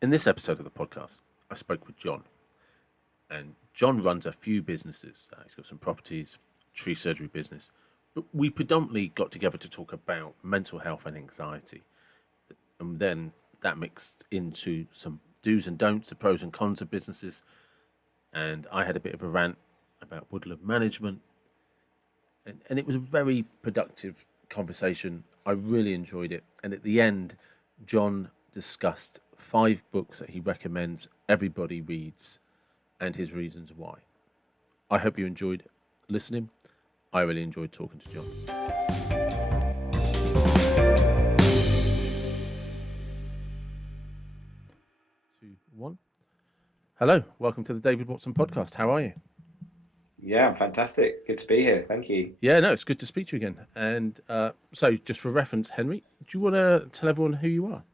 In this episode of the podcast, I spoke with John, and John runs a few businesses. He's got some properties, tree surgery business, but we predominantly got together to talk about mental health and anxiety, and then that mixed into some do's and don'ts, the pros and cons of businesses, and I had a bit of a rant about woodland management, and it was a very productive conversation. I really enjoyed it, and at the end, John discussed 5 books that he recommends everybody reads and his reasons why. I hope you enjoyed listening. I really enjoyed talking to John. 2, 1. Hello, welcome to the David Watson podcast. How are you? Yeah, I'm fantastic. Good to be here. Thank you. Yeah, no, it's good to speak to you again. And so, just for reference, Henry, do you want to tell everyone who you are?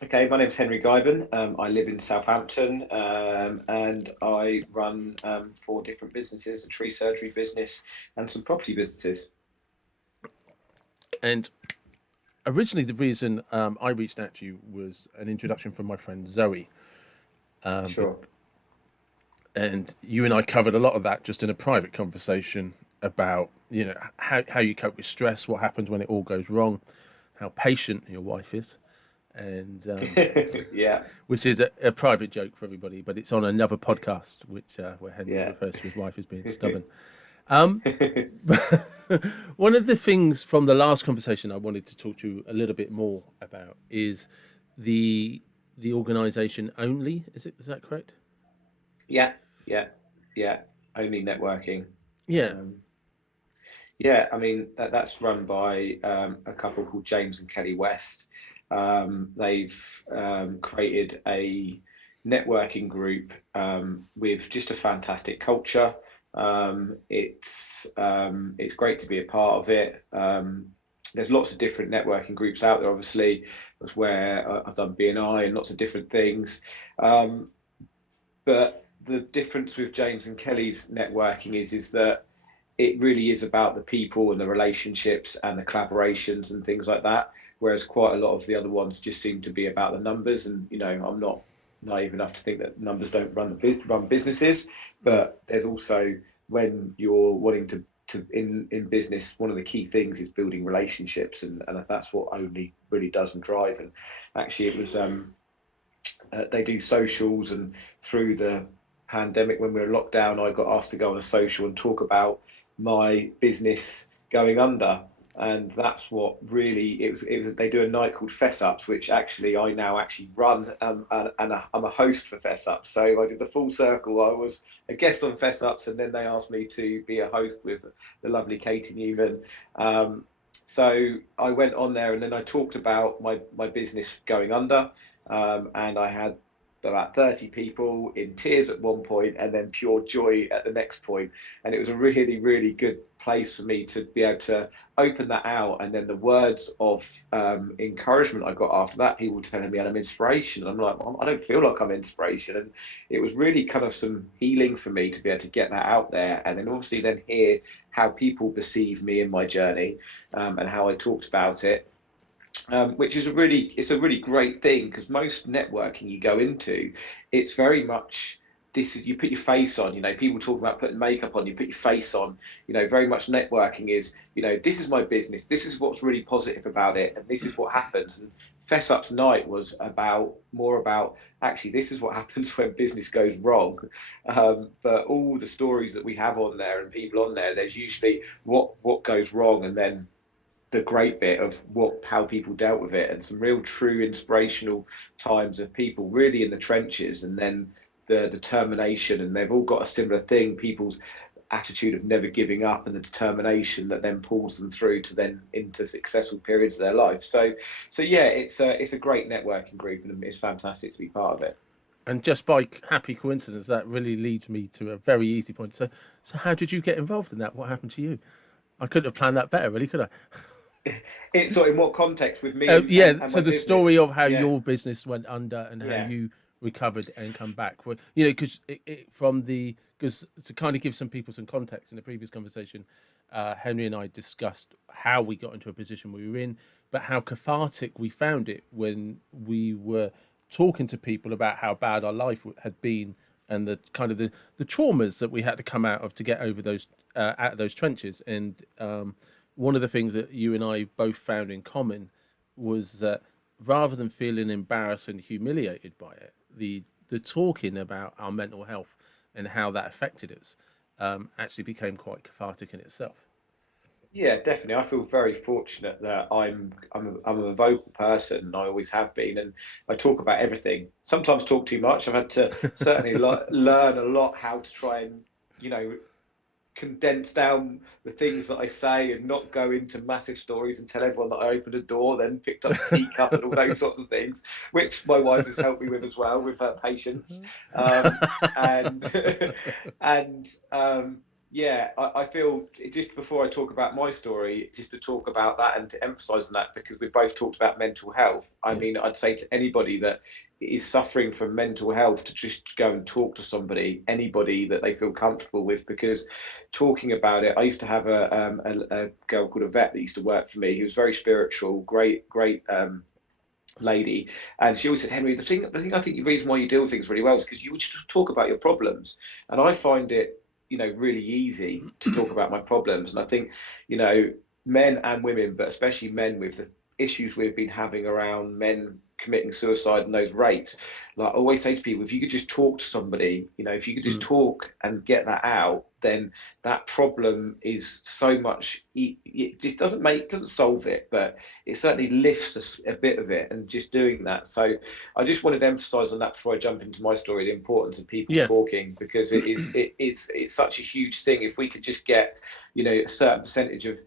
Okay, my name's Henri Ghijben. I live in Southampton, and I run 4 different businesses: a tree surgery business and some property businesses. And originally, the reason I reached out to you was an introduction from my friend Zoe. Sure. And you and I covered a lot of that just in a private conversation about, how you cope with stress, what happens when it all goes wrong, how patient your wife is, and Yeah, which is a private joke for everybody, but it's on another podcast, which where Henry yeah. refers to his wife as being stubborn. Um, One of the things from the last conversation I wanted to talk to you a little bit more about is the organisation only. Is that correct? Yeah, yeah, yeah. Only networking. Yeah. Um, yeah, I mean that's run by a couple called James and Kelly West. They've created a networking group with just a fantastic culture. It's great to be a part of it. There's lots of different networking groups out there. Obviously, that's where I've done BNI and lots of different things. Um, but the difference with James and Kelly's networking is that it really is about the people and the relationships and the collaborations and things like that. Whereas quite a lot of the other ones just seem to be about the numbers. And I'm not naive enough to think that numbers don't run businesses, Mm. but there's also when you're wanting to in business, one of the key things is building relationships, and that's what only really does and drive. And actually, it was they do socials, and through the pandemic when we were locked down, I got asked to go on a social and talk about my business going under. And that's what really it was. They do a night called Fess Ups, which actually I now actually run, and I'm a host for Fess Ups. So I did the full circle. I was a guest on Fess Ups, and then they asked me to be a host with the lovely Katie Newman. Um, so I went on there, and then I talked about my business going under, and I had about 30 people in tears at one point and then pure joy at the next point. And it was a really, really good place for me to be able to open that out. And then the words of encouragement I got after that, people telling me I'm inspiration. And I'm like, well, I don't feel like I'm inspiration. And it was really kind of some healing for me to be able to get that out there. And then obviously then hear how people perceive me in my journey, and how I talked about it, which is it's a really great thing, because most networking you go into, it's very much this is you put your face on. People talk about putting makeup on, you put your face on. Very much networking is, this is my business, this is what's really positive about it, and this is what happens. And Fess Up's night was about more about actually this is what happens when business goes wrong. But all the stories that we have on there and people on there, there's usually what goes wrong, and then the great bit of how people dealt with it, and some real true inspirational times of people really in the trenches, and then the determination. And they've all got a similar thing, people's attitude of never giving up, and the determination that then pulls them through to then into successful periods of their life. So yeah, it's a great networking group, and it's fantastic to be part of it. And just by happy coincidence, that really leads me to a very easy point. So how did you get involved in that? What happened to you? I couldn't have planned that better, really, could I? It's sort of in what context with me and, Yeah. and So my the story business. of how Yeah, your business went under and how yeah, you recovered and come back. Well, because because to kind of give some people some context in the previous conversation, Henry and I discussed how we got into a position we were in, but how cathartic we found it when we were talking to people about how bad our life had been, and the kind of the traumas that we had to come out of to get over those out of those trenches. And one of the things that you and I both found in common was that rather than feeling embarrassed and humiliated by it, the talking about our mental health and how that affected us actually became quite cathartic in itself. Yeah, definitely. I feel very fortunate that I'm a vocal person, and I always have been, and I talk about everything. Sometimes talk too much. I've had to certainly learn a lot how to try and, you know, condense down the things that I say and not go into massive stories and tell everyone that I opened a door, then picked up a teacup and all those sorts of things, which my wife has helped me with as well, with her patience. And and yeah, I feel just before I talk about my story, just to talk about that and to emphasize on that, because we both talked about mental health. I Yeah. mean, I'd say to anybody that is suffering from mental health to just go and talk to somebody, anybody that they feel comfortable with, because talking about it. I used to have a girl called Yvette that used to work for me, who was very spiritual, great lady, and she always said, Henry, the thing I think the reason why you deal with things really well is because you would just talk about your problems, and I find it, you know, really easy to talk about my problems, and I think, you know, men and women, but especially men, with the issues we've been having around men committing suicide and those rates, like I always say to people, if you could just talk to somebody, you know, if you could just Mm. talk and get that out, then that problem is so much, it just doesn't solve it, but it certainly lifts a bit of it, and just doing that. So I just wanted to emphasize on that before I jump into my story, the importance of people Yeah. talking, because it's such a huge thing. If we could just get, you know, a certain percentage of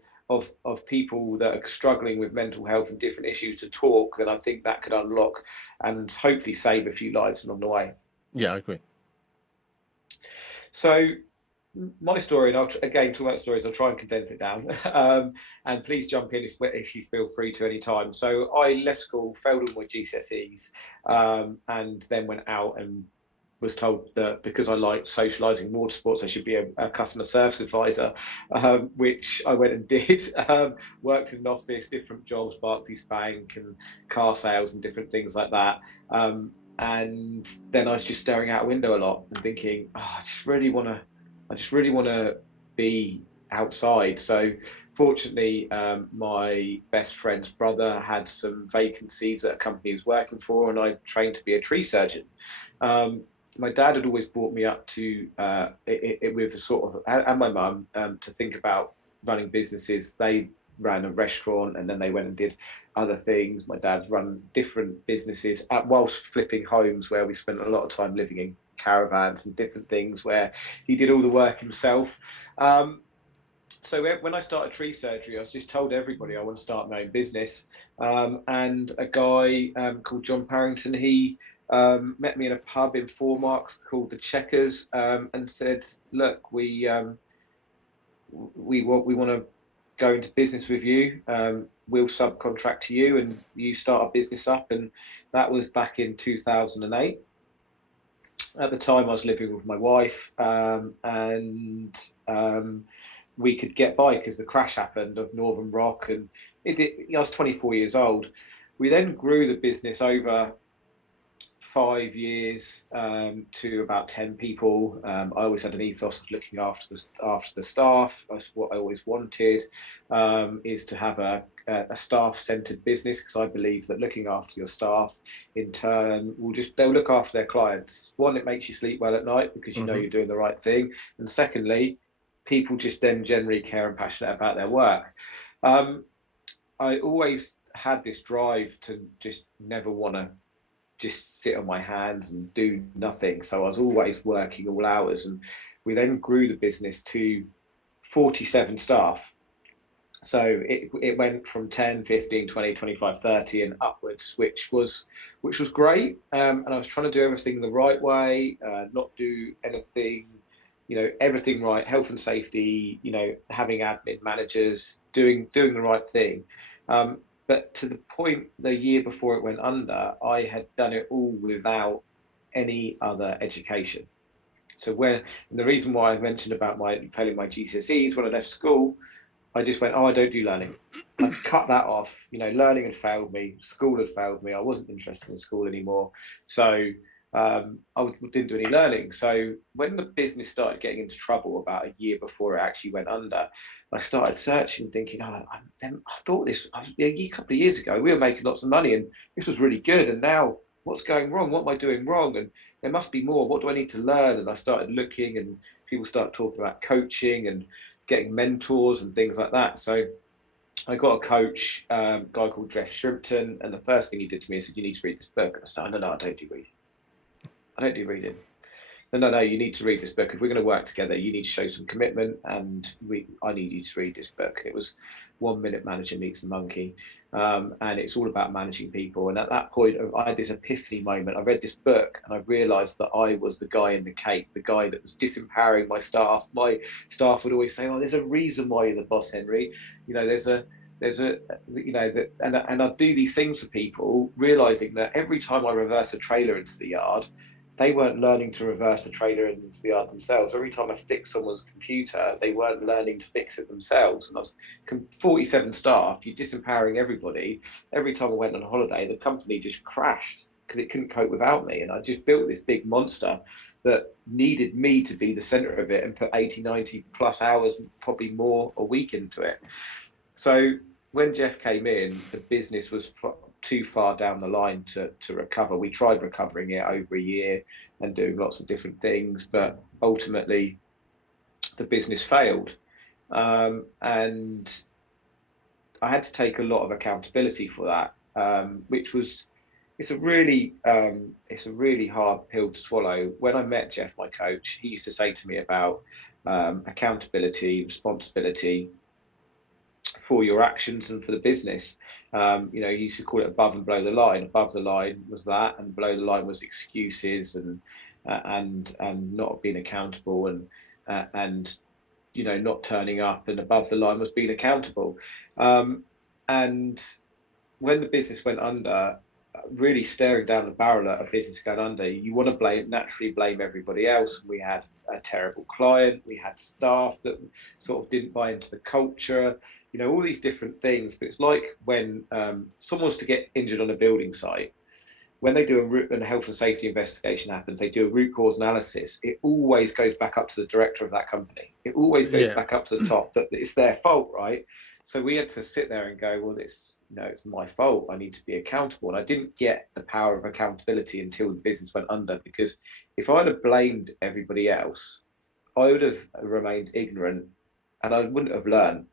people that are struggling with mental health and different issues to talk, then I think that could unlock and hopefully save a few lives along the way. Yeah, I agree. So my story, and again, talk about stories, I'll try and condense it down. And please jump in if you feel free to any time. So I left school, failed all my GCSEs, and then went out and was told that because I like socialising motorsports, I should be a customer service advisor, which I went and did. Worked in an office, different jobs, Barclays Bank and car sales and different things like that. And then I was just staring out a window a lot and thinking, oh, I just really want to be outside. So fortunately, my best friend's brother had some vacancies that a company he was working for, and I trained to be a tree surgeon. My dad had always brought me up to with a sort of, and my mum, to think about running businesses. They ran a restaurant, and then they went and did other things. My dad's run different businesses whilst flipping homes, where we spent a lot of time living in caravans and different things, where he did all the work himself. So when I started tree surgery, I was just told everybody I want to start my own business. And a guy called John Parrington, he met me in a pub in Four Marks called the Checkers, and said, "Look, we want to go into business with you. We'll subcontract to you, and you start a business up." And that was back in 2008. At the time, I was living with my wife, and we could get by because the crash happened of Northern Rock, and I was 24 years old. We then grew the business over 5 years, to about 10 people. I always had an ethos of looking after the staff. That's what I always wanted, is to have a staff-centered business, because I believe that looking after your staff in turn they'll look after their clients. One, it makes you sleep well at night because you know Mm-hmm. you're doing the right thing, and secondly, people just then generally care and passionate about their work. I always had this drive to just never want to just sit on my hands and do nothing. So I was always working all hours. And we then grew the business to 47 staff. So it went from 10, 15, 20, 25, 30 and upwards, which was great. And I was trying to do everything the right way, not do anything, you know, everything right, health and safety, you know, having admin managers, doing the right thing. But to the point, the year before it went under, I had done it all without any other education. So and the reason why I mentioned about my failing my GCSEs when I left school, I just went, oh, I don't do learning. cut that off. Learning had failed me, school had failed me. I wasn't interested in school anymore, so didn't do any learning. So when the business started getting into trouble about a year before it actually went under, I started searching, thinking, I thought this a couple of years ago we were making lots of money and this was really good, and now what's going wrong? What am I doing wrong? And there must be more. What do I need to learn? And I started looking, and people started talking about coaching and getting mentors and things like that. So I got a coach, guy called Jeff Shrimpton, and the first thing he did to me, he said, "You need to read this book." And I said, "No, I don't do reading. I don't do reading." No, you need to read this book. If we're going to work together, you need to show some commitment, and I need you to read this book. And it was 1 Minute Manager Meets the Monkey, and it's all about managing people. And at that point, I had this epiphany moment. I read this book, and I realised that I was the guy in the cape, the guy that was disempowering my staff. My staff would always say, "Oh, there's a reason why you're the boss, Henry. There's a and I'd do these things for people, realising that every time I reverse a trailer into the yard, they weren't learning to reverse a trailer into the yard themselves. Every time I fixed someone's computer, they weren't learning to fix it themselves. And I was 47 staff, you're disempowering everybody. Every time I went on holiday, the company just crashed because it couldn't cope without me. And I just built this big monster that needed me to be the center of it and put 80, 90 plus hours, probably more a week into it. So when Jeff came in, the business was too far down the line to recover. We tried recovering it over a year and doing lots of different things, but ultimately the business failed. And I had to take a lot of accountability for that, which was, it's a really hard pill to swallow. When I met Jeff, my coach, he used to say to me about accountability, responsibility for your actions and for the business. He used to call it above and below the line. Above the line was that, and below the line was excuses and not being accountable and not turning up. And above the line was being accountable. And when the business went under, really staring down the barrel at a business going under, you want to naturally blame everybody else. We had a terrible client, we had staff that sort of didn't buy into the culture, all these different things. But it's like when someone wants to get injured on a building site, when they do a health and safety investigation happens, they do a root cause analysis, it always goes back up to the director of that company. It always goes back up to the top, that it's their fault, right? So we had to sit there and go, well, it's my fault. I need to be accountable. And I didn't get the power of accountability until the business went under, because if I'd have blamed everybody else, I would have remained ignorant and I wouldn't have learned.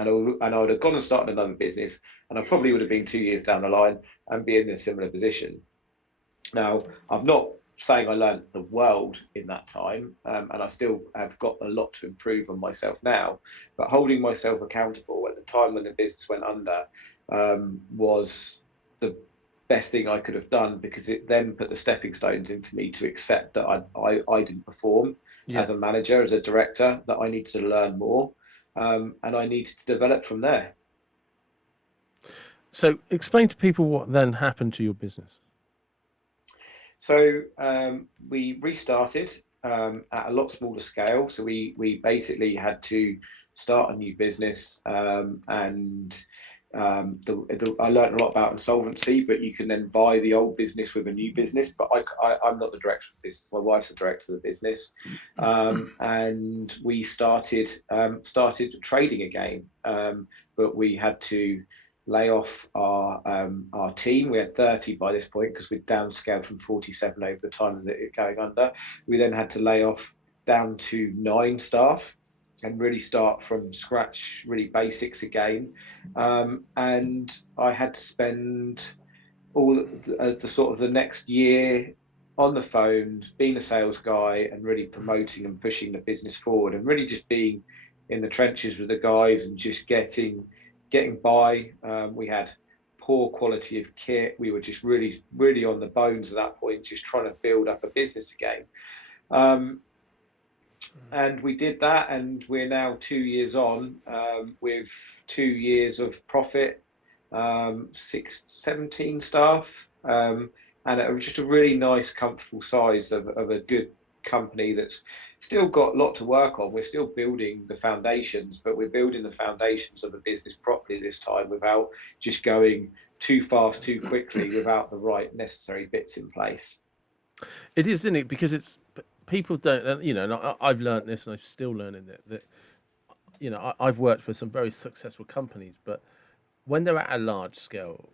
And I would have gone and started another business, and I probably would have been 2 years down the line and be in a similar position. Now, I'm not saying I learned the world in that time, and I still have got a lot to improve on myself now, but holding myself accountable at the time when the business went under was the best thing I could have done, because it then put the stepping stones in for me to accept that I didn't perform as a manager, as a director, that I needed to learn more. And I needed to develop from there. So explain to people what then happened to your business. So we restarted at a lot smaller scale. So we basically had to start a new business, and I learned a lot about insolvency, but you can then buy the old business with a new business. But I'm not the director of the business. My wife's the director of the business, and we started trading again. But we had to lay off our team. We had 30 by this point, because we'd downscaled from 47 over the time that it going under. We then had to lay off down to 9 staff and really start from scratch, really basics again. And I had to spend all the sort of the next year on the phone, being a sales guy and really promoting and pushing the business forward, and really just being in the trenches with the guys and just getting by. We had poor quality of kit. We were just really, really on the bones at that point, just trying to build up a business again. And we did that, and we're now 2 years on, with 2 years of profit, 17 staff, and it was just a really nice, comfortable size of a good company that's still got a lot to work on. We're still building the foundations, but we're building the foundations of the business properly this time without just going too fast, too quickly, without the right necessary bits in place. It is, isn't it? Because it's people don't, you know. And I've learned this, and I'm still learning it. That you know, I've worked for some very successful companies, but when they're at a large scale,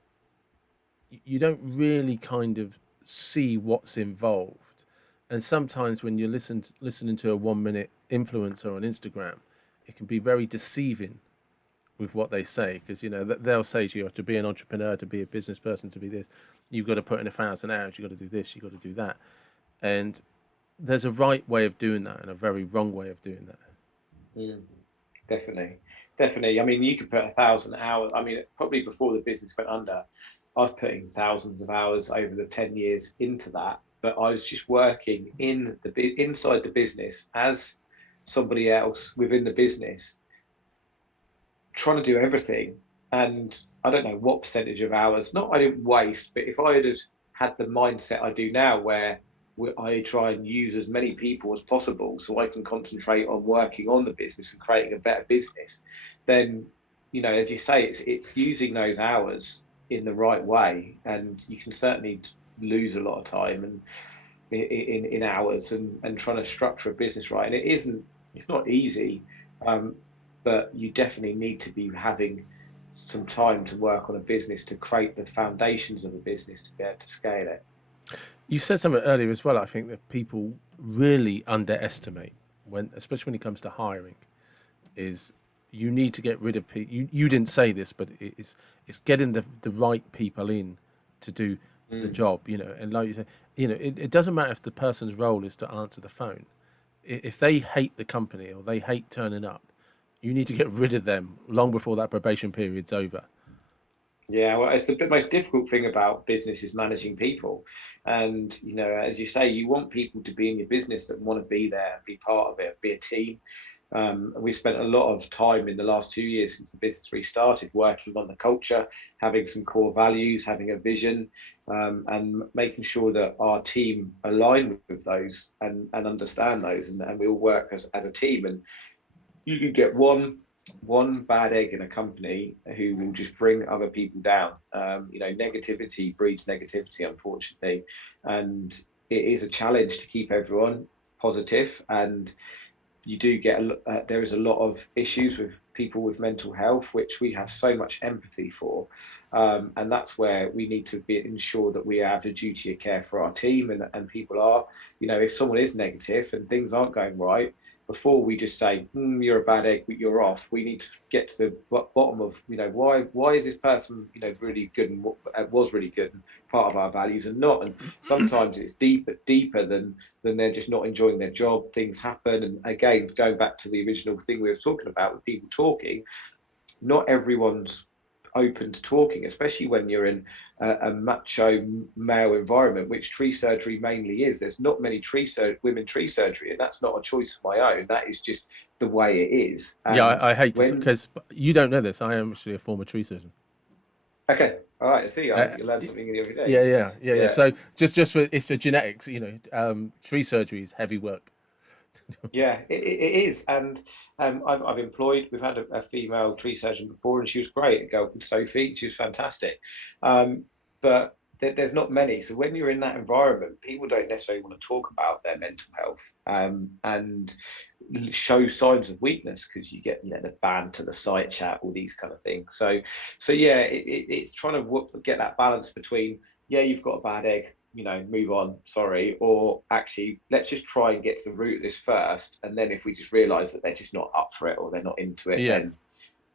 you don't really kind of see what's involved. And sometimes when you're listening to a 1 minute influencer on Instagram, it can be very deceiving with what they say, because you know they'll say to you, to be an entrepreneur, to be a business person, to be this, you've got to put in 1,000 hours, you've got to do this, you've got to do that. And there's a right way of doing that and a very wrong way of doing that. Definitely. I mean, you could put 1,000 hours. I mean, probably before the business went under, I was putting thousands of hours over the 10 years into that, but I was just working inside the business as somebody else within the business, trying to do everything. And I don't know what percentage of hours, not I didn't waste, but if I had the mindset I do now, where I try and use as many people as possible so I can concentrate on working on the business and creating a better business, then, you know, as you say, it's using those hours in the right way. And you can certainly lose a lot of time and in hours and trying to structure a business right. And it's not easy, but you definitely need to be having some time to work on a business, to create the foundations of a business to be able to scale it. You said something earlier as well. I think that people really underestimate especially when it comes to hiring, is you need to get rid of people. You didn't say this, but it's getting the right people in to do the job. You know, and like you said, you know, it doesn't matter if the person's role is to answer the phone. If they hate the company or they hate turning up, you need to get rid of them long before that probation period's over. Yeah, well, it's the most difficult thing about business is managing people. And, you know, as you say, you want people to be in your business that want to be there, be part of it, be a team. We spent a lot of time in the last 2 years since the business restarted working on the culture, having some core values, having a vision, and making sure that our team align with those and understand those, and we all work as a team. And you can get one bad egg in a company who will just bring other people down. You know, negativity breeds negativity, unfortunately, and it is a challenge to keep everyone positive. And you do get there is a lot of issues with people with mental health, which we have so much empathy for, and that's where we need to ensure that we have a duty of care for our team, and people are, you know, if someone is negative and things aren't going right, before we just say you're a bad egg, you're off, we need to get to the bottom of, you know, why is this person, you know, really good and was really good and part of our values and not. And sometimes it's deeper than they're just not enjoying their job. Things happen, and again, going back to the original thing we were talking about with people talking, not everyone's open to talking, especially when you're in a macho male environment, which tree surgery mainly is. There's not many women tree surgery, and that's not a choice of my own. That is just the way it is. Yeah, I hate to, because you don't know this. I am actually a former tree surgeon. Okay, all right. I see. You learn something every day. Yeah. So just for, it's a genetics, you know, tree surgery is heavy work. Yeah, it is. And I've employed, we've had a female tree surgeon before, and she was great, a girl called Sophie. She was fantastic. But there's not many. So when you're in that environment, people don't necessarily want to talk about their mental health, and show signs of weakness, because you get, you know, the ban to the site chat, all these kind of things. So yeah, it's trying to get that balance between, yeah, you've got a bad egg, you know, move on, sorry, or actually let's just try and get to the root of this first, and then if we just realize that they're just not up for it or they're not into it, then,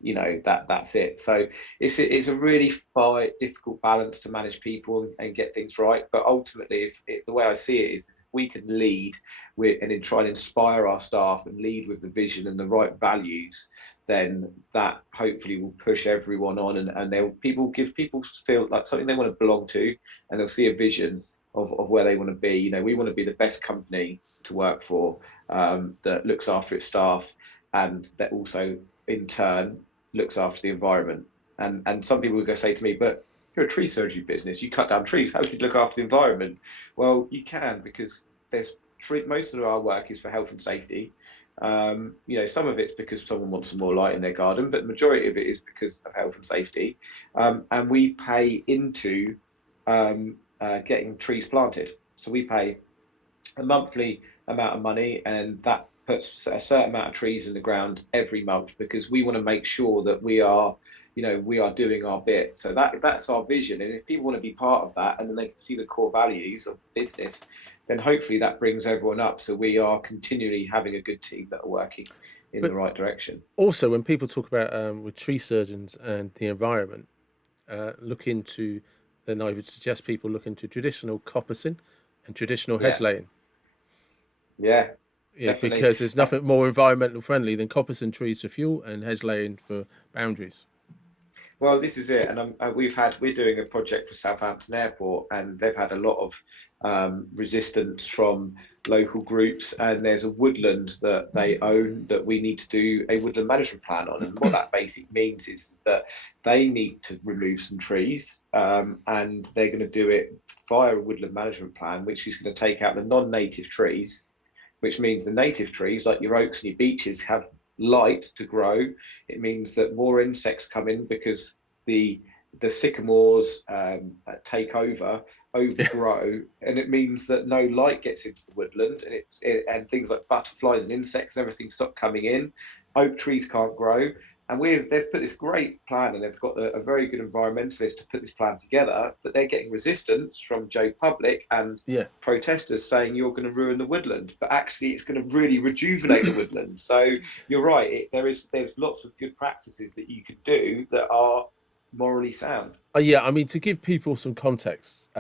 you know, that's it. So it's a really difficult balance to manage people and get things right. But ultimately, the way I see it is, if we can lead and then try and inspire our staff and lead with the vision and the right values, then that hopefully will push everyone on, and give people feel like something they want to belong to, and they'll see a vision of where they want to be. You know, we want to be the best company to work for, that looks after its staff, and that also in turn looks after the environment. And some people will go say to me, but you're a tree surgery business, you cut down trees, how should you look after the environment? Well, you can, because there's most of our work is for health and safety. Some of it's because someone wants some more light in their garden, but the majority of it is because of health and safety. And we pay into getting trees planted. So we pay a monthly amount of money, and that puts a certain amount of trees in the ground every month, because we want to make sure that we are doing our bit. So that's our vision. And if people want to be part of that, and then they can see the core values of business, then hopefully that brings everyone up. So we are continually having a good team that are working in the right direction. Also, when people talk about with tree surgeons and the environment, then I would suggest people look into traditional coppicing and traditional hedge laying. Yeah. Yeah, Definitely. because there's nothing more environmental friendly than coppicing trees for fuel and hedge laying for boundaries. Well, this is it, and we're doing a project for Southampton Airport, and they've had a lot of resistance from local groups. And there's a woodland that they own that we need to do a woodland management plan on. And what that basically means is that they need to remove some trees, and they're going to do it via a woodland management plan, which is going to take out the non-native trees, which means the native trees, like your oaks and your beeches, have light to grow. It means that more insects come in because the sycamores take over, overgrow, and it means that no light gets into the woodland, and things like butterflies and insects and everything stop coming in. Oak trees can't grow. And they've put this great plan, and they've got a very good environmentalist to put this plan together, but they're getting resistance from Joe Public and protesters saying you're going to ruin the woodland, but actually it's going to really rejuvenate the woodland. So you're right, there's lots of good practices that you could do that are morally sound. Yeah, I mean, to give people some context,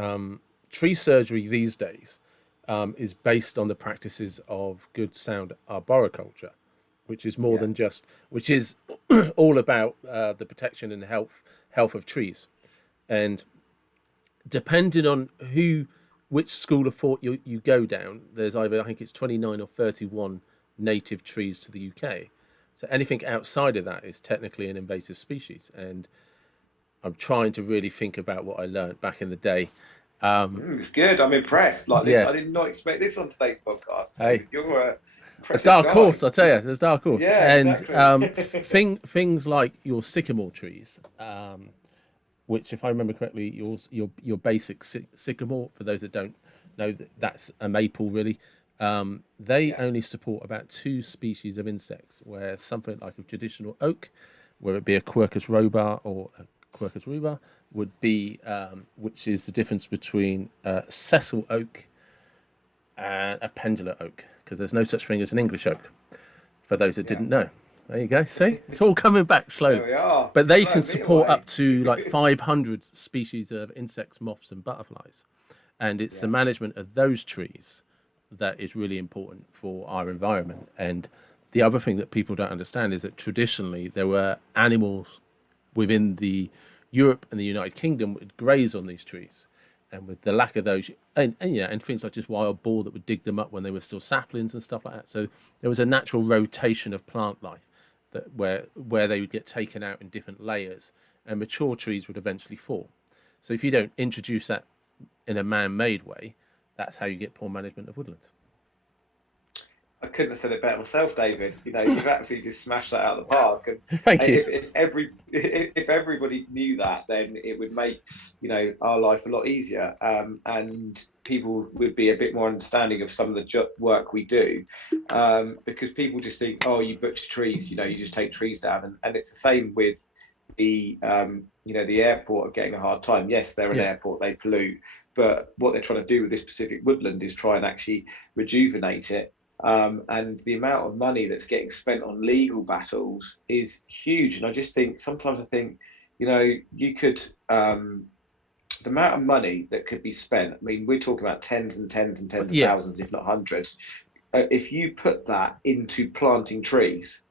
tree surgery these days is based on the practices of good sound arboriculture, which is more than just, which is all about the protection and health of trees. And depending on which school of thought you go down, there's either, I think it's 29 or 31 native trees to the UK. So anything outside of that is technically an invasive species. And I'm trying to really think about what I learned back in the day. It's good. I'm impressed. Like this, I did not expect this on today's podcast. Hey, you're a dark horse, I tell you. There's dark horse. Yeah, and exactly. Things like your sycamore trees, which, if I remember correctly, your basic sycamore, for those that don't know, that's a maple really. They only support about 2 species of insects, where something like a traditional oak, whether it be a Quercus robur or a Quercus rubra, would be, which is the difference between a sessile oak and a pendular oak, because there's no such thing as an English oak, for those that didn't know. There you go. See, it's all coming back slowly. There we are. But they can support up to like 500 species of insects, moths, and butterflies. And it's the management of those trees that is really important for our environment. And the other thing that people don't understand is that traditionally there were animals within the Europe and the United Kingdom would graze on these trees. And with the lack of those, and things like just wild boar that would dig them up when they were still saplings and stuff like that. So there was a natural rotation of plant life that where they would get taken out in different layers, and mature trees would eventually fall. So if you don't introduce that in a man-made way, that's how you get poor management of woodlands. I couldn't have said it better myself, David. You've absolutely just smashed that out of the park. And Thank you. If everybody knew that, then it would make our life a lot easier, and people would be a bit more understanding of some of the work we do, because people just think, oh, you butcher trees, you just take trees down, and it's the same with the the airport are getting a hard time. Yes, they're an airport, they pollute, but what they're trying to do with this specific woodland is try and actually rejuvenate it. And the amount of money that's getting spent on legal battles is huge. And I just think, sometimes I think, you could, the amount of money that could be spent, I mean, we're talking about tens and tens and tens of thousands, if not hundreds. If you put that into planting trees,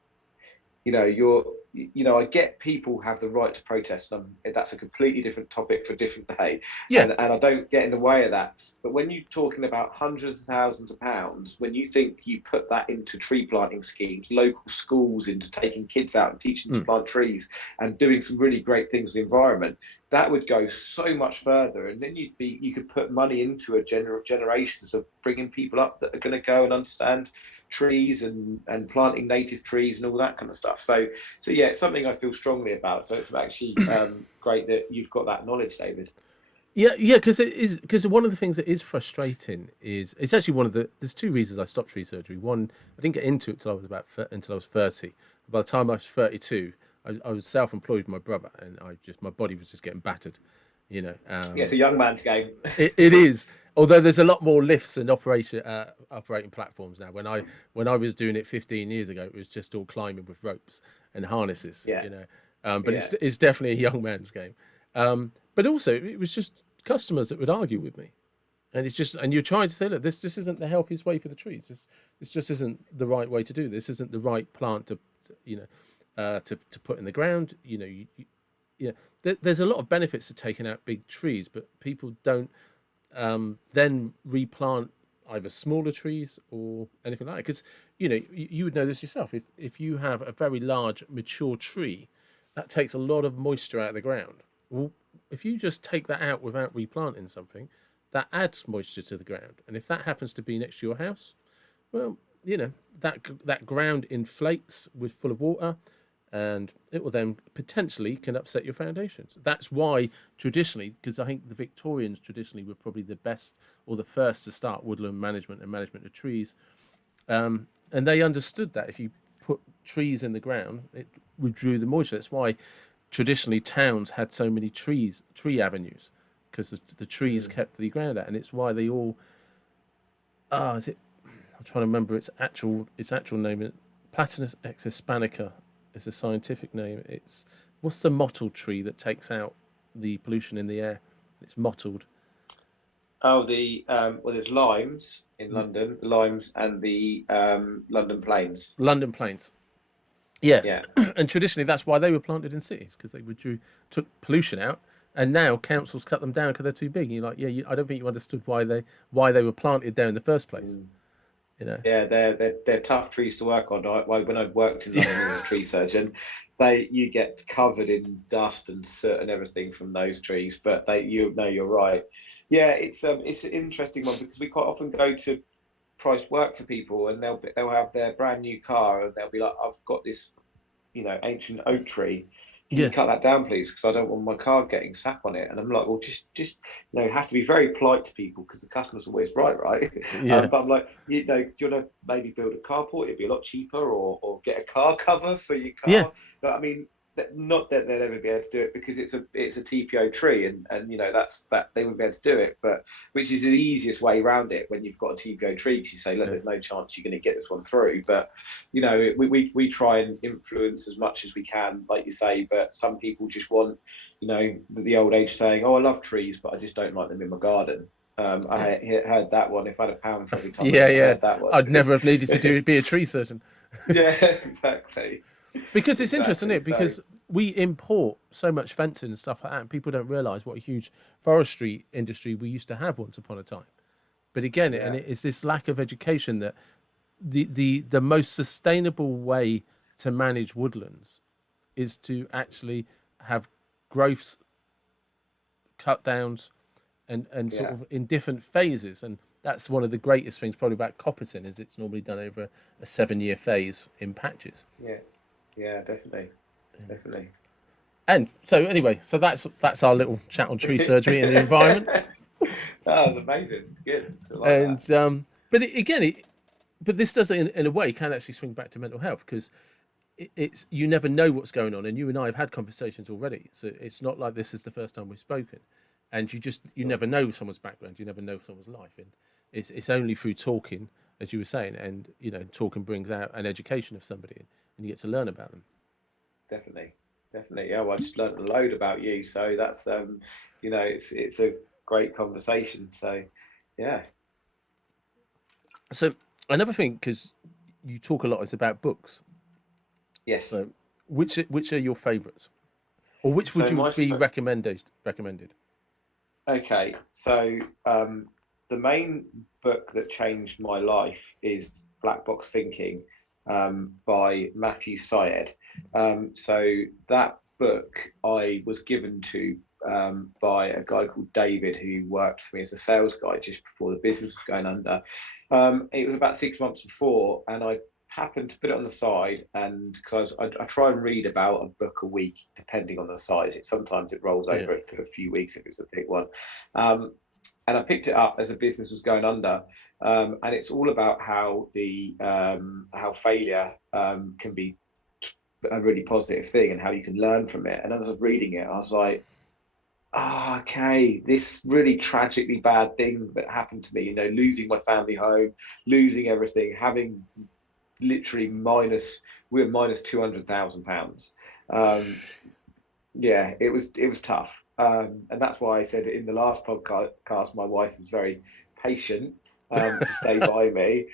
I get people have the right to protest, and that's a completely different topic for a different day. And I don't get in the way of that. But when you're talking about hundreds of thousands of pounds, when you think you put that into tree planting schemes, local schools into taking kids out and teaching them to plant trees and doing some really great things in the environment, that would go so much further, and then you could put money into a generations of bringing people up that are going to go and understand trees and planting native trees and all that kind of stuff. So yeah, it's something I feel strongly about. So it's actually great that you've got that knowledge, David. Yeah, because one of the things that is frustrating is it's actually one of there's two reasons I stopped tree surgery. One, I didn't get into it until I was 30. By the time I was 32, I was self-employed with my brother, and my body was just getting battered. Yeah, it's a young man's game. It is. Although there's a lot more lifts and operating platforms now. When I was doing it 15 years ago, it was just all climbing with ropes and harnesses. Yeah. But it's definitely a young man's game. But also, it was just customers that would argue with me, and you're trying to say, look, this just isn't the healthiest way for the trees. This just isn't the right way to do this. Isn't the right plant to put in the ground. There's a lot of benefits to taking out big trees, but people don't then replant either smaller trees or anything like that. Because you would know this yourself. If you have a very large mature tree, that takes a lot of moisture out of the ground. Well, if you just take that out without replanting something, that adds moisture to the ground. And if that happens to be next to your house, well, that ground inflates with full of water, and it will then potentially can upset your foundations. That's why traditionally, because I think the Victorians traditionally were probably the best or the first to start woodland management and management of trees. And they understood that if you put trees in the ground, it withdrew the moisture. That's why traditionally towns had so many tree avenues, because the trees kept the ground out, and it's why they all I'm trying to remember its actual name. Platanus ex hispanica is a scientific name. What's the mottled tree that takes out the pollution in the air? It's mottled. Oh, there's limes in London, limes and the London planes. London planes. Yeah. Yeah. And traditionally that's why they were planted in cities, because they took pollution out, and now councils cut them down because they're too big. And you're like, I don't think you understood why they were planted there in the first place. Yeah, they're tough trees to work on. When I worked in London as a tree surgeon, you get covered in dust and soot and everything from those trees. But you're right. Yeah, it's an interesting one, because we quite often go to price work for people, and they'll have their brand new car, and they'll be like, I've got this ancient oak tree. Can you cut that down, please? Because I don't want my car getting sap on it. And I'm like, well, just have to be very polite to people, because the customer's always right? Yeah. But I'm like, do you want to maybe build a carport? It'd be a lot cheaper, or get a car cover for your car. Yeah. But I mean, not that they'll ever be able to do it, because it's a TPO tree, and that's that they wouldn't be able to do it. But which is the easiest way around it when you've got a TPO tree, because you say, look, there's no chance you're going to get this one through. But we try and influence as much as we can, like you say. But some people just want the old age saying, oh, I love trees, but I just don't like them in my garden. I heard that one. If I had £1 for every time I heard that one, I'd never have needed to be a tree surgeon. Yeah, exactly. Because it's interesting, isn't it? Because we import so much fencing and stuff like that, and people don't realise what a huge forestry industry we used to have once upon a time. But again, and it's this lack of education that the most sustainable way to manage woodlands is to actually have growths, cut downs, and sort of in different phases. And that's one of the greatest things probably about coppicing, is it's normally done over a 7-year phase in patches. Yeah, definitely. And so anyway, so that's our little chat on tree surgery and the environment. That was amazing. Good. But this does in a way can actually swing back to mental health, because it's you never know what's going on, and you and I have had conversations already. So it's not like this is the first time we've spoken, and you never know someone's background, you never know someone's life, and it's only through talking, as you were saying, and talking brings out an education of somebody, and you get to learn about them. Definitely. Yeah, well, I just learned a load about you, so that's it's a great conversation. So yeah. So another thing, because you talk a lot, is about books. Yes. So which are your favourites, or which would you be recommended? Okay, so the main book that changed my life is Black Box Thinking by Matthew Syed. So that book I was given to by a guy called David, who worked for me as a sales guy just before the business was going under. It was about 6 months before, and I happened to put it on the side, and because I try and read about a book a week, depending on the size. Sometimes it rolls over a few weeks if it's a thick one. And I picked it up as the business was going under, and it's all about how how failure can be a really positive thing and how you can learn from it. And as I was reading it, I was like, okay, this really tragically bad thing that happened to me, losing my family home, losing everything, having literally we were minus £200,000. Yeah, it was tough. And that's why I said in the last podcast, my wife was very patient to stay by me.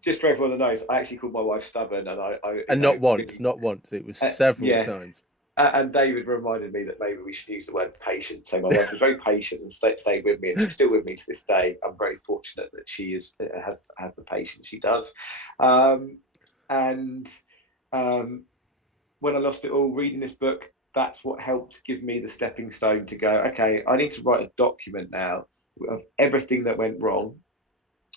Just for everyone that knows, I actually called my wife stubborn, and not once, it was several times. And David reminded me that maybe we should use the word patient. So my wife was very patient and stayed with me, and she's still with me to this day. I'm very fortunate that she has the patience she does. When I lost it all, reading this book, that's what helped give me the stepping stone to go, okay, I need to write a document now of everything that went wrong.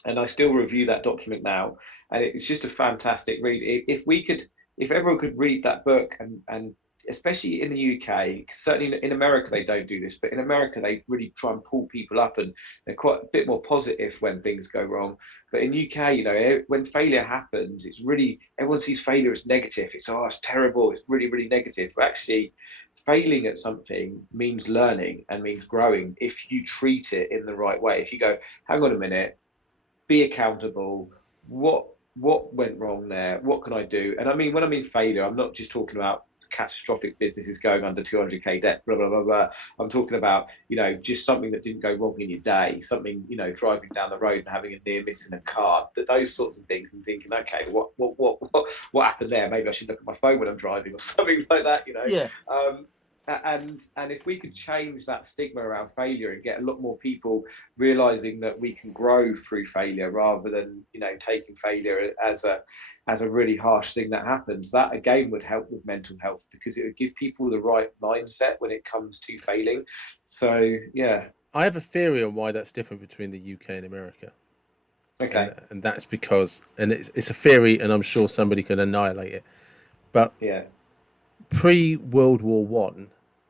And I still review that document now. And it's just a fantastic read. If everyone could read that book, and especially in the UK, certainly in America, they don't do this, but in America, they really try and pull people up, and they're quite a bit more positive when things go wrong. But in UK, when failure happens, it's really, everyone sees failure as negative. It's terrible. It's really, really negative. But actually, failing at something means learning and means growing if you treat it in the right way. If you go, hang on a minute, be accountable. What went wrong there? What can I do? And I mean, when I mean failure, I'm not just talking about catastrophic businesses going under 200k debt, blah blah blah blah. I'm talking about just something that didn't go wrong in your day, something driving down the road and having a near miss in a car, those sorts of things, and thinking, okay, what happened there? Maybe I should look at my phone when I'm driving or something like that. Yeah. And if we could change that stigma around failure and get a lot more people realizing that we can grow through failure rather than taking failure as a really harsh thing that happens, that again would help with mental health, because it would give people the right mindset when it comes to failing. So yeah, I have a theory on why that's different between the UK and America. Okay. And that's because, and it's a theory, and I'm sure somebody can annihilate it, but yeah, pre-World War One,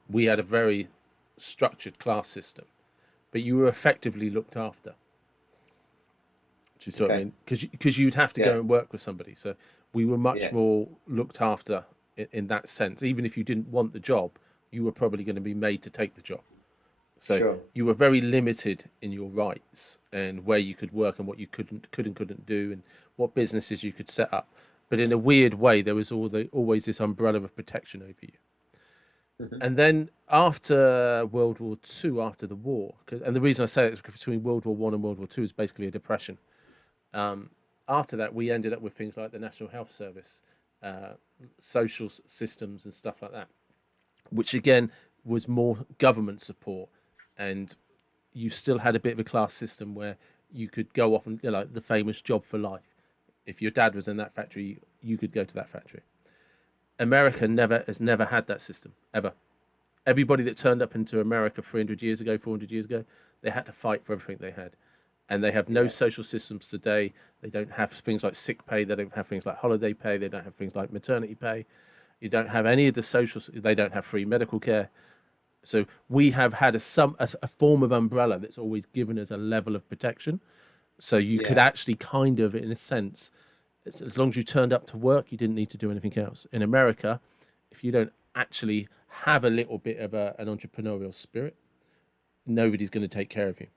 we had a very structured class system, but you were effectively looked after. Do you see what I mean? Because you'd have to go and work with somebody. So we were much more looked after in that sense. Even if you didn't want the job, you were probably going to be made to take the job. So you were very limited in your rights and where you could work and what you couldn't do, and what businesses you could set up. But in a weird way, there was always this umbrella of protection over you. Mm-hmm. And then after World War II, after the war, and the reason I say it is because between World War One and World War II is basically a depression. After that, we ended up with things like the National Health Service, social systems and stuff like that, which again was more government support, and you still had a bit of a class system where you could go off and, the famous job for life. If your dad was in that factory, you could go to that factory. America has never had that system, ever. Everybody that turned up into America 400 years ago, they had to fight for everything they had. And they have no social systems today. They don't have things like sick pay. They don't have things like holiday pay. They don't have things like maternity pay. You don't have any of the social. They don't have free medical care. So we have had a form of umbrella that's always given us a level of protection. So you could actually kind of, in a sense, as long as you turned up to work, you didn't need to do anything else. In America, if you don't actually have a little bit of an entrepreneurial spirit, nobody's going to take care of you.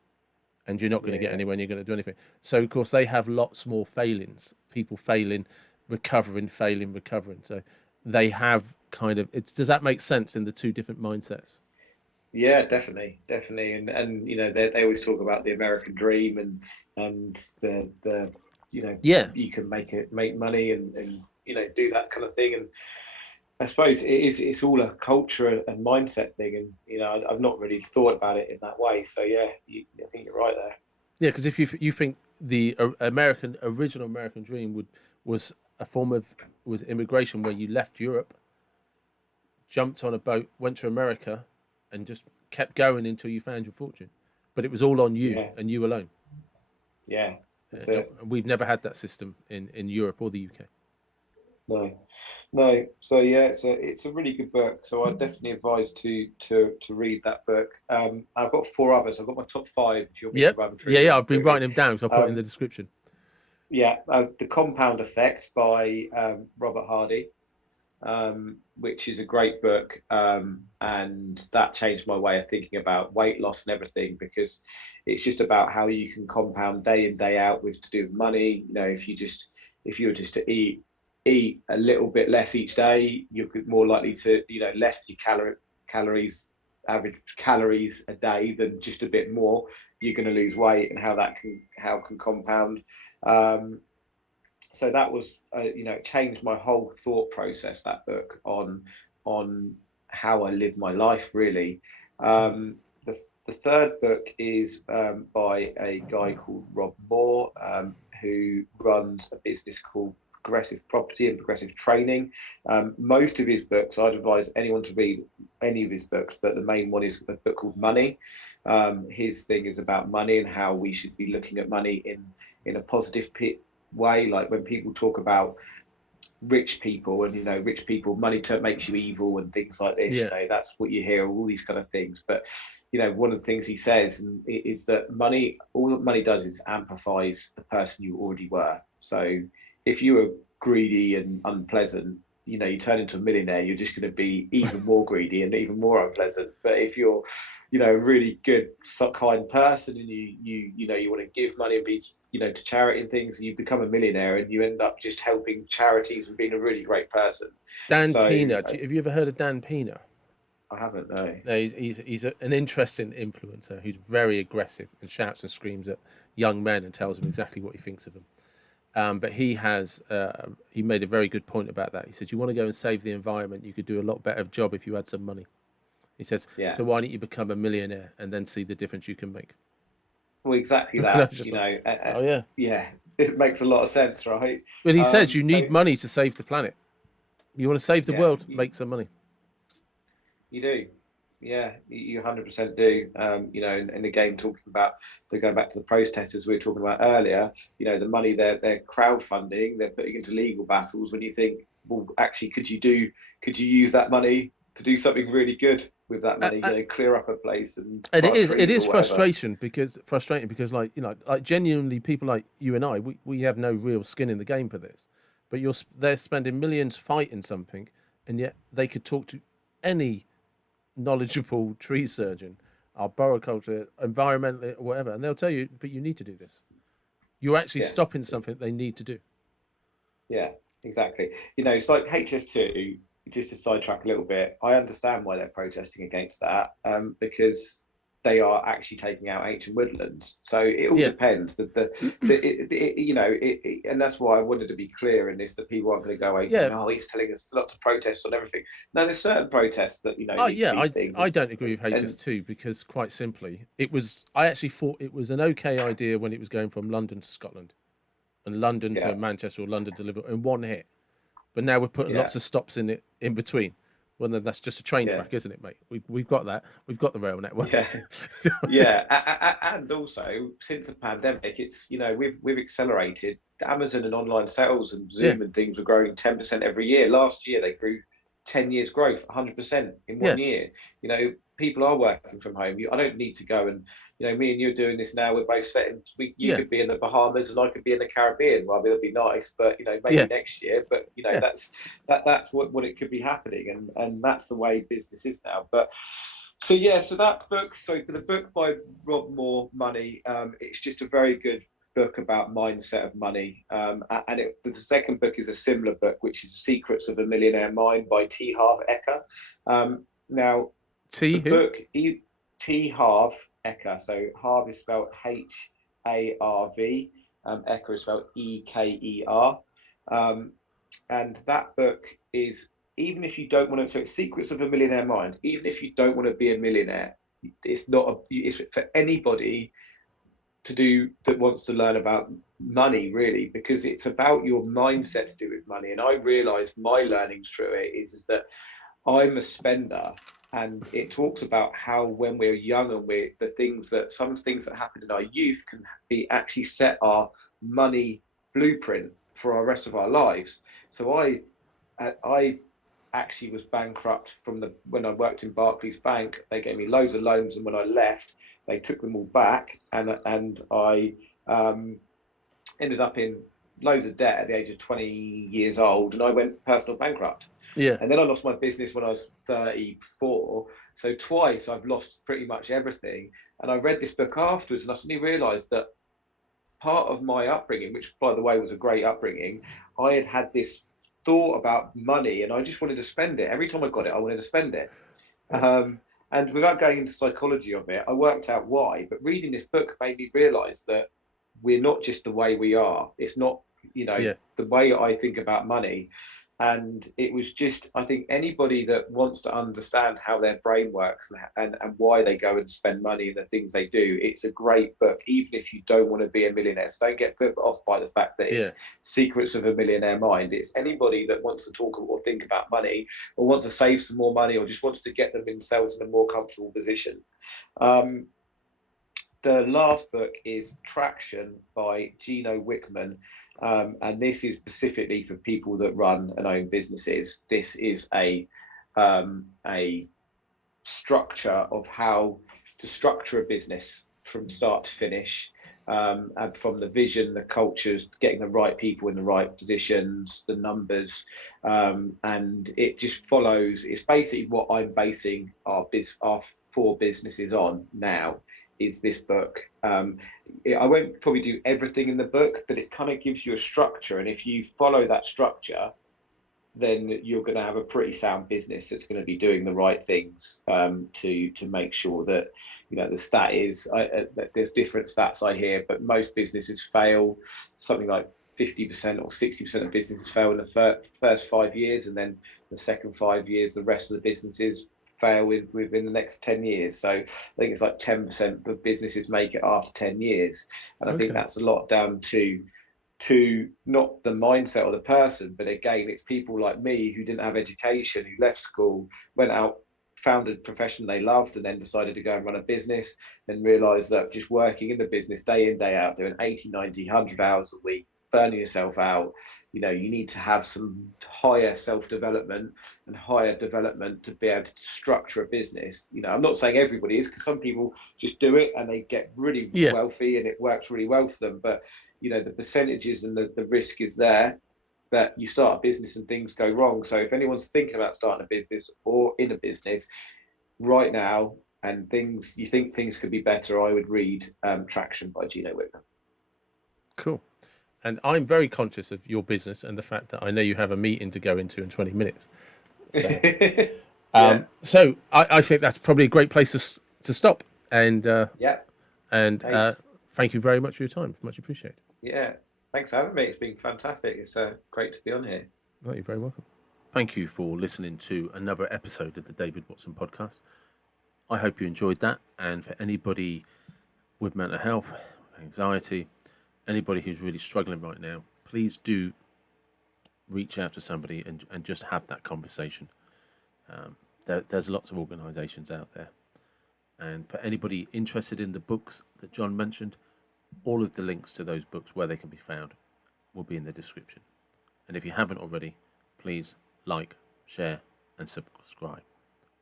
And you're not going to get anywhere, and you're going to do anything. So, of course, they have lots more failings. People failing, recovering, failing, recovering. So they have kind of... does that make sense in the two different mindsets? Yeah, definitely. And they always talk about the American dream and the you can make money and do that kind of thing. And I suppose it's all a culture and mindset thing, and I've not really thought about it in that way. So I think you're right there. Yeah, because if you think the original American dream was a form of immigration, where you left Europe, jumped on a boat, went to America, and just kept going until you found your fortune. But it was all on you and you alone. Yeah, that's it. We've never had that system in Europe or the UK. No. So yeah, it's a really good book. So I definitely advise to read that book. I've got 4 others. I've got my top 5. If you want me to run through. Yeah. I've been writing them down, so I'll put it in the description. Yeah, The Compound Effect by Robert Hardy, which is a great book, and that changed my way of thinking about weight loss and everything, because it's just about how you can compound day in day out with to do with money. You know, if you were just to eat a little bit less each day, you're more likely to, less your calories, average calories a day than just a bit more, you're going to lose weight, and how can compound. So that was, it changed my whole thought process, that book, on how I live my life, really. The third book is by a guy called Rob Moore, who runs a business called Progressive Property and Progressive Training. Most of his books, I'd advise anyone to read any of his books, but the main one is a book called Money. His thing is about money and how we should be looking at money in a positive way. Like when people talk about rich people and rich people, money makes you evil and things like this, that's what you hear, all these kind of things. But one of the things he says is that all that money does is amplifies the person you already were. So if you were greedy and unpleasant, you turn into a millionaire, you're just going to be even more greedy and even more unpleasant. But if you're a really good, kind person, and you want to give money and be to charity and things, you become a millionaire and you end up just helping charities and being a really great person. Dan Pena, have you ever heard of Dan Pena? I haven't, no. He's an interesting influencer who's very aggressive and shouts and screams at young men and tells them exactly what he thinks of them. But he made a very good point about that. He says, you want to go and save the environment, you could do a lot better job if you had some money. He says, so why don't you become a millionaire and then see the difference you can make? Well, exactly that. Yeah, it makes a lot of sense, right? But he says you need money to save the planet. You want to save the world, make some money. You do. Yeah, you 100% do. And again, going back to the protesters we were talking about earlier, the money they're crowdfunding, they're putting into legal battles. When you think, well, actually, could you use that money to do something really good with that money? Clear up a place and it is frustrating because like genuinely people like you and I, we have no real skin in the game for this, but they're spending millions fighting something, and yet they could talk to any knowledgeable tree surgeon, arboriculture, environmental, whatever, and they'll tell you, but you need to do this. You're actually stopping something they need to do. Yeah, exactly. It's like HS2, just to sidetrack a little bit, I understand why they're protesting against that, because they are actually taking out ancient woodlands. So it all depends. And that's why I wanted to be clear in this, that people aren't going to go away thinking, oh, he's telling us not to protest on everything. No, there's certain protests that, I don't agree with HS2 because, quite simply, I actually thought it was an okay idea when it was going from London to Scotland and London to Manchester or London to Liverpool in one hit. But now we're putting lots of stops in between. Well, then that's just a train track, isn't it, mate? We've got that. We've got the rail network. And also since the pandemic, it's we've accelerated. Amazon and online sales and Zoom and things were growing 10% every year. Last year they grew 10 years growth, 100% in 1 year. People are working from home. I don't need to go and me and you are doing this now. We're both setting. You could be in the Bahamas and I could be in the Caribbean. Well, it'll be nice, but maybe next year. But that's what it could be happening, and that's the way business is now. But so that book. So for the book by Rob Moore, Money, it's just a very good book about mindset of money. And the second book is a similar book, which is Secrets of a Millionaire Mind by Harv Eker. Now, book Harv Eker. So Harv is spelled Harv. Eker is spelled Eker. And that book is, even if you don't want to, so it's Secrets of a Millionaire Mind. Even if you don't want to be a millionaire, it's for anybody to do that wants to learn about money, really, because it's about your mindset to do with money. And I realized my learnings through it is that I'm a spender, and it talks about how when we're young and some things that happen in our youth can be actually set our money blueprint for our rest of our lives. So I actually was bankrupt when I worked in Barclays Bank. They gave me loads of loans, and when I left, they took them all back, and I ended up in loads of debt at the age of 20 years old, and I went personal bankrupt. Yeah. And then I lost my business when I was 34. So twice I've lost pretty much everything. And I read this book afterwards, and I suddenly realized that part of my upbringing, which by the way was a great upbringing, I had this thought about money, and I just wanted to spend it. Every time I got it, I wanted to spend it. Yeah. And without going into psychology of it, I worked out why. But reading this book made me realize that we're not just the way we are. It's not, Yeah. the way I think about money. And it was just, I think anybody that wants to understand how their brain works and why they go and spend money and the things they do, it's a great book, even if you don't want to be a millionaire. So don't get put off by the fact that it's Secrets of a Millionaire Mind. It's anybody that wants to talk or think about money, or wants to save some more money, or just wants to get themselves in a more comfortable position. The last book is Traction by Gino Wickman. And this is specifically for people that run and own businesses. This is a structure of how to structure a business from start to finish, and from the vision, the cultures, getting the right people in the right positions, the numbers, and it just follows. It's basically what I'm basing our 4 businesses on now. Is this book. I won't probably do everything in the book, but it kind of gives you a structure. And if you follow that structure, then you're going to have a pretty sound business that's going to be doing the right things, to make sure that, the stat is, there's different stats I hear, but most businesses fail. Something like 50% or 60% of businesses fail in the first 5 years, and then the second 5 years, the rest of the businesses fail within the next 10 years. So I think it's like 10% of businesses make it after 10 years. And I think that's a lot down to not the mindset of the person, but again, it's people like me who didn't have education, who left school, went out, found a profession they loved, and then decided to go and run a business, and realized that just working in the business day in, day out, doing 80, 90, 100 hours a week, burning yourself out, you need to have some higher self-development and higher development to be able to structure a business. I'm not saying everybody is, because some people just do it and they get really wealthy and it works really well for them. But, the percentages and the risk is there that you start a business and things go wrong. So if anyone's thinking about starting a business or in a business right now, and you think things could be better, I would read Traction by Gino Wickman. Cool. And I'm very conscious of your business and the fact that I know you have a meeting to go into in 20 minutes. So, so I think that's probably a great place to stop. And thank you very much for your time. Much appreciated. Yeah. Thanks for having me. It's been fantastic. It's great to be on here. Oh, you're very welcome. Thank you for listening to another episode of the David Watson podcast. I hope you enjoyed that. And for anybody with mental health, anxiety, anybody who's really struggling right now, please do reach out to somebody and just have that conversation. There's lots of organisations out there. And for anybody interested in the books that John mentioned, all of the links to those books where they can be found will be in the description. And if you haven't already, please like, share and subscribe.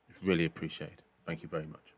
It's really appreciated. Thank you very much.